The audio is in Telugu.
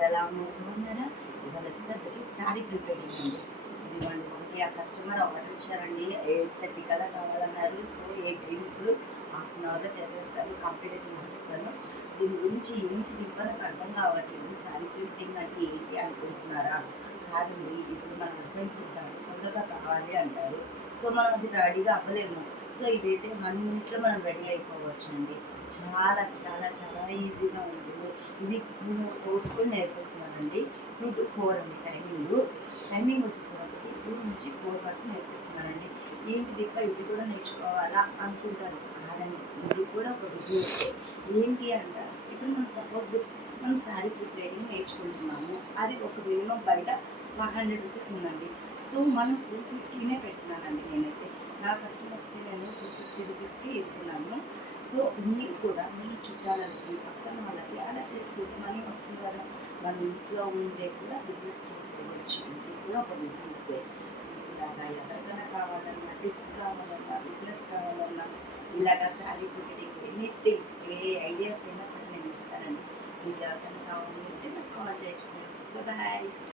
అందరూ ఎలా ఉన్నారా? ఇవాళ వచ్చేటప్పటికి శారీ ప్రిపేరింగ్ అండి. ఇదిగోండి మనకి ఆ కస్టమర్ ఆర్డర్ ఇచ్చారండి. 8:30 కల్లా కావాలన్నారు. సో ఇప్పుడు హాఫ్ అన్ అవర్లో చేసేస్తాను, కంప్లీట్ అయితే ముగిస్తాను. దీని గురించి ఏంటి దీంట్లో నాకు అర్థం కావట్లేదు. శారీ ప్రింటింగ్ అంటే ఏంటి అనుకుంటున్నారా? కాదండి, ఇప్పుడు మన హస్బెండ్స్ ఉంటారు, తొందరగా కావాలి అంటారు. సో మనం అది రెడీగా అవ్వలేము. సో ఇదైతే 1 మినిట్లో మనం రెడీ అయిపోవచ్చండి. చాలా చాలా చాలా ఈజీగా ఉంటుంది. ఇది నేను కోర్స్ కూడా నేర్పిస్తున్నానండి. 2 to 4 అండి టైమింగ్ వచ్చేసరికి 2 నుంచి 4 వరకు నేర్పిస్తున్నానండి. ఏంటి దీప ఇది కూడా నేర్చుకోవాలా అనుకుంటారు. కాదండి, ఇది కూడా ఒక బిజినెస్. ఏంటి అంటారు, ఇప్పుడు మనం సపోజ్ మనం శారీ ప్రిపేరింగ్ నేర్చుకుంటున్నాము. అది ఒక మినిమం బయట 500 రూపీస్ ఉందండి. సో మనం 250 పెట్టినానండి నేనైతే. నా కస్టమర్స్కి నేను 250 రూపీస్కి ఇస్తున్నాను. సో మీరు కూడా మీ చుట్టాలకి, పక్కన వాళ్ళకి అలా చేసుకుంటూ మనీ వస్తుంది కదా. మన ఇంట్లో ఉండే కూడా బిజినెస్ చేసుకోవచ్చు. ఇది కూడా ఒక బిజినెస్సే. ఇలాగా ఎవరికైనా కావాలన్నా, టిప్స్ కావాలన్నా, బిజినెస్ కావాలన్నా, ఇలాగా శారీ కుట్టింగ్ ఎనీథింగ్, ఏ ఐడియాస్ అయినా సరే నేను ఇస్తానండి. మీకు ఎవరికైనా కావాలి అంటే నాకు కాల్ చేయొచ్చు. బాయ్.